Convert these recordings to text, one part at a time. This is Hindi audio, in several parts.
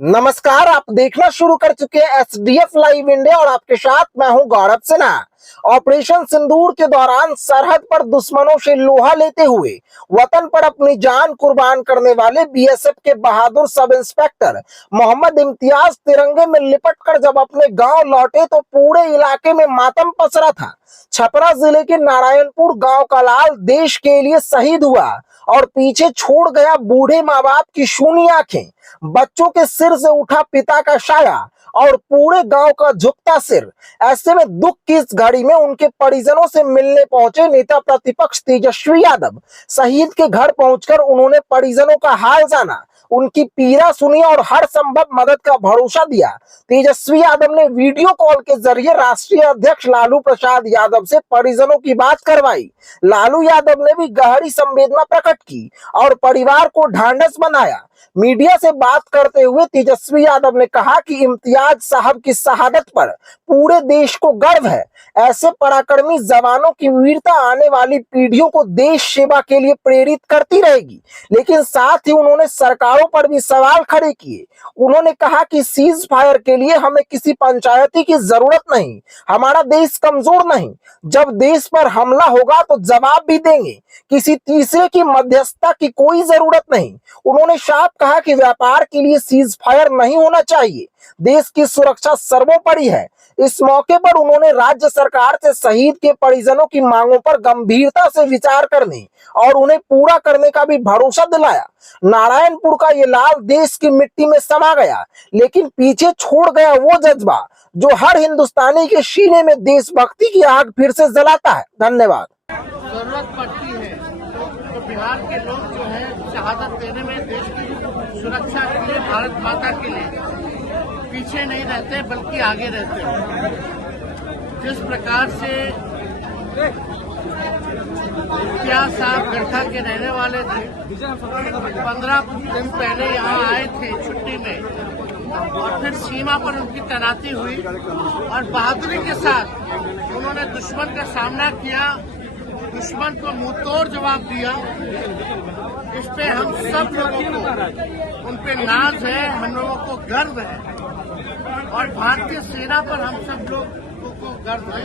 नमस्कार, आप देखना शुरू कर चुके हैं एसडीएफ लाइव इंडिया और आपके साथ मैं हूं गौरव सिन्हा। ऑपरेशन सिंदूर के दौरान सरहद पर दुश्मनों से लोहा लेते हुए वतन पर अपनी जान कुर्बान करने वाले बीएसएफ के बहादुर सब इंस्पेक्टर मोहम्मद इम्तियाज तिरंगे में लिपट कर जब अपने गांव लौटे तो पूरे इलाके में मातम पसरा था। छपरा जिले के नारायणपुर गांव का लाल देश के लिए शहीद हुआ और पीछे छोड़ गया बूढ़े माँ बाप की शूनी आंखें, बच्चों के सिर से उठा पिता का साया और पूरे गांव का झुकता सिर। ऐसे में दुख की इस घड़ी में उनके परिजनों से मिलने पहुंचे नेता प्रतिपक्ष तेजस्वी यादव। शहीद के घर पहुंचकर उन्होंने परिजनों का हाल जाना, उनकी पीड़ा सुनी और हर संभव मदद का भरोसा दिया। तेजस्वी यादव ने वीडियो कॉल के जरिए राष्ट्रीय अध्यक्ष लालू प्रसाद यादव से परिजनों की बात करवाई। लालू यादव ने भी गहरी संवेदना प्रकट की और परिवार को ढांढस बनाया। मीडिया से बात करते हुए तेजस्वी यादव ने कहा कि इम्तियाज साहब की शहादत पर पूरे देश को गर्व है। ऐसे पराक्रमी जवानों की वीरता आने वाली पीढ़ियों को देश सेवा के लिए प्रेरित करती रहेगी। लेकिन साथ ही उन्होंने सरकारों पर भी सवाल खड़े किए। उन्होंने कहा कि सीज फायर के लिए हमें किसी पंचायती की जरूरत नहीं, हमारा देश कमजोर नहीं, जब देश पर हमला होगा तो जवाब भी देंगे, किसी तीसरे की मध्यस्थता की कोई जरूरत नहीं। उन्होंने साफ कहा कि व्यापार के लिए सीज फायर नहीं होना चाहिए, देश की सुरक्षा सर्वोपरि है। इस मौके पर उन्होंने राज्य सरकार से शहीद के परिजनों की मांगों पर गंभीरता से विचार करने और उन्हें पूरा करने का भी भरोसा दिलाया। नारायणपुर का ये लाल देश की मिट्टी में समा गया, लेकिन पीछे छोड़ गया वो जज्बा जो हर हिंदुस्तानी के सीने में देशभक्ति की आग फिर से जलाता है। धन्यवाद। जरूरत पड़ती है तो बिहार के लोग जो है शहादत देने में देश की सुरक्षा के लिए, भारत माता के लिए पीछे नहीं रहते बल्कि आगे रहते हैं। जिस प्रकार से इम्तियाज साहब गढ़ा के रहने वाले थे, 15 दिन पहले यहाँ आए थे छुट्टी में और फिर सीमा पर उनकी तैनाती हुई और बहादुरी के साथ उन्होंने दुश्मन का सामना किया, दुश्मन को मुंहतोड़ जवाब दिया। इस पे हम सब लोगों को उन पे नाज है, हम लोगों को गर्व है और भारतीय सेना पर हम सब लोगों को गर्व है।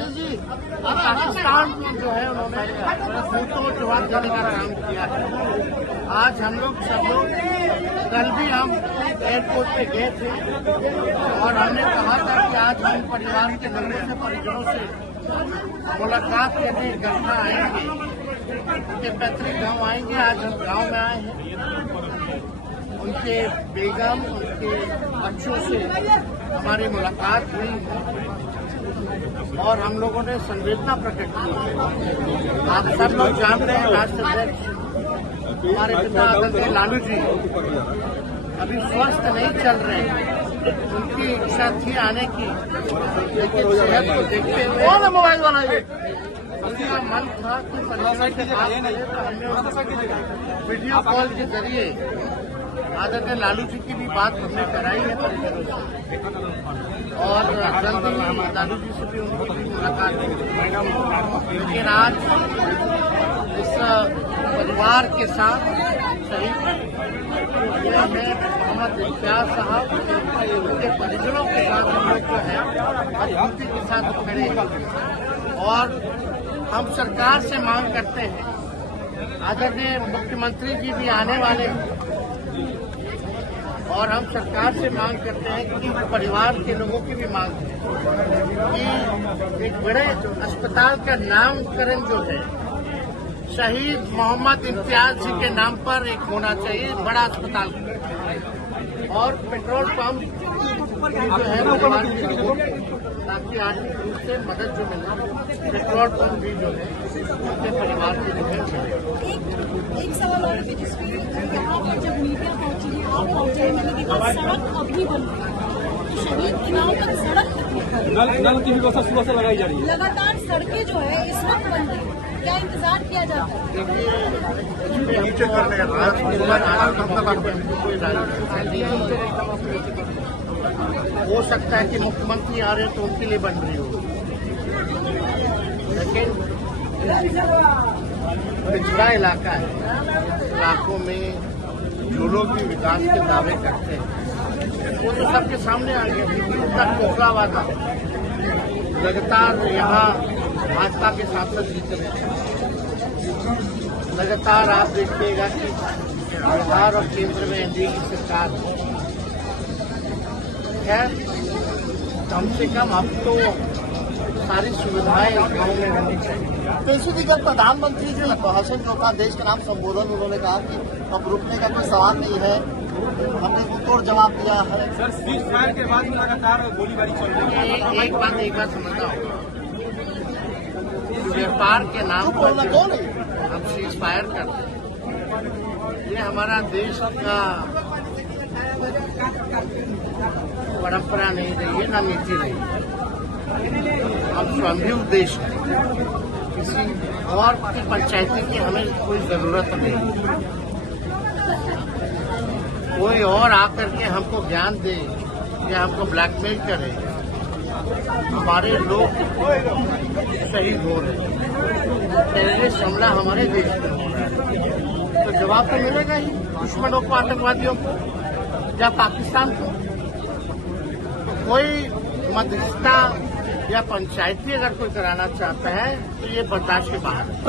पाकिस्तान को जो है उन्होंने मुंहतोड़ जवाब देने का काम किया है। आज हम लोग सब लोग, कल भी हम एयरपोर्ट पे गए थे और हमने कहा था कि आज हम परिवार के लोगों से, परिजनों से मुलाकात के लिए गढ़ा आएंगे, उनके पैतृक गांव आएंगे। आज हम गांव में आए हैं, उनके बेगम, उनके बच्चों से हमारी मुलाकात हुई और हम लोगों ने संवेदना प्रकट की। आप सब लोग जानते हैं राष्ट्र अध्यक्ष हमारे पिता आदरणीय लालू जी अभी स्वस्थ नहीं चल रहे हैं। उनकी इच्छा थी आने की, लेकिन सेहत को देखते हुए मोबाइल वाला उनका मन था कि परिवार के साथ मिले, तो हमने वीडियो कॉल के जरिए आदरणीय लालू जी की भी बात हमने कराई है परिजनों से और जल्द ही लालू जी से भी उनकी भी मुलाकात हुई। लेकिन आज इस परिवार के साथ शहीद मोहम्मद इम्तियाज साहब उनके परिजनों के साथ हम लोग जो है मजबूती के साथ खड़े हैं और हम सरकार से मांग करते हैं। आदरणीय मुख्यमंत्री जी भी आने वाले हैं और हम सरकार से मांग करते हैं कि परिवार के लोगों की भी मांग है कि एक बड़े अस्पताल का नामकरण जो है शहीद मोहम्मद इम्तियाज जी के नाम पर एक होना चाहिए, बड़ा अस्पताल और पेट्रोल पंप जो है ताकि आर्थिक रूप से मदद जो मिले, पेट्रोल पंप भी जो है उनके परिवार के जो है। एक सवाल और यहाँ पर जब मीडिया पहुंची, आप पहुंचे, मैंने देखा सड़क अभी बन रही है, शहीद के नाम पर सड़क नल की व्यवस्था सुबह से लगाई जा रही है। लगातार सड़कें जो है इस वक्त बन रही है, क्या इंतजार किया जाता है? नीचे करने हो सकता है कि मुख्यमंत्री आ रहे तो उनके लिए बन रही हो, लेकिन पिछड़ा इलाका है, इलाकों में जो लोग भी विकास के दावे करते हैं वो सबके सामने आ गया। उनका खोखला वादा लगातार यहाँ भाजपा के सांसद जीत रहे हैं। लगातार आप देखिएगा कि बिहार और केंद्र में एनडीए की सरकार है। कम से कम अब तो सारी सुविधाएं गाँव में रहनी चाहिए। तेजस्वी जी, जब प्रधानमंत्री जी भाषण जो था देश के नाम संबोधन, उन्होंने कहा कि अब रुकने का कोई सवाल नहीं है, हमने मुंहतोड़ जवाब दिया है। सर, सीज फायर के बाद लगातार गोलीबारी चल रही है। एक बात समझना होगा, व्यापार के नाम पर हम सीज फायर करते हैं, ये हमारा देश का परंपरा नहीं रही है, ना नीति रही है। हम स्वयं उद्देश्य है, किसी और की पंचायती की हमें कोई जरूरत नहीं। कोई और आकर के हमको ज्ञान दे या हमको ब्लैकमेल करे, हमारे लोग शहीद हो रहे हैं, टेररिस्ट हमला हमारे देश में हो रहा है, तो जवाब तो मिलेगा ही दुश्मनों को, आतंकवादियों को या पाकिस्तान को। तो कोई मध्यस्थता या पंचायती अगर कोई कराना चाहता है तो ये बर्दाश्त के बाहर है।